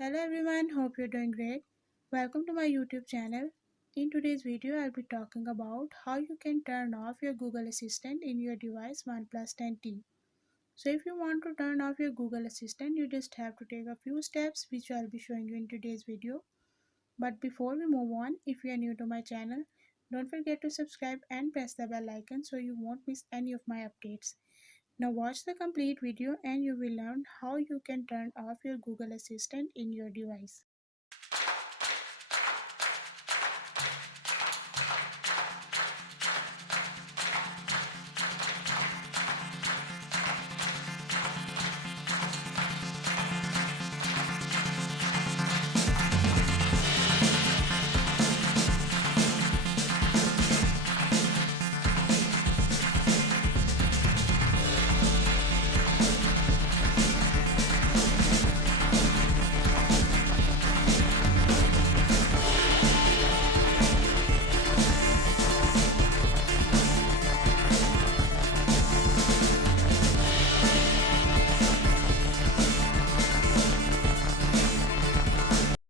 Hello everyone, hope you're doing great. Welcome to my YouTube channel. In today's video, I'll be talking about how you can turn off your Google Assistant in your device OnePlus 10T. So if you want to turn off your Google Assistant, you just have to take a few steps which I'll be showing you in today's video. But before we move on, if you are new to my channel, don't forget to subscribe and press the bell icon so you won't miss any of my updates. Now watch the complete video and you will learn how you can turn off your Google Assistant in your device.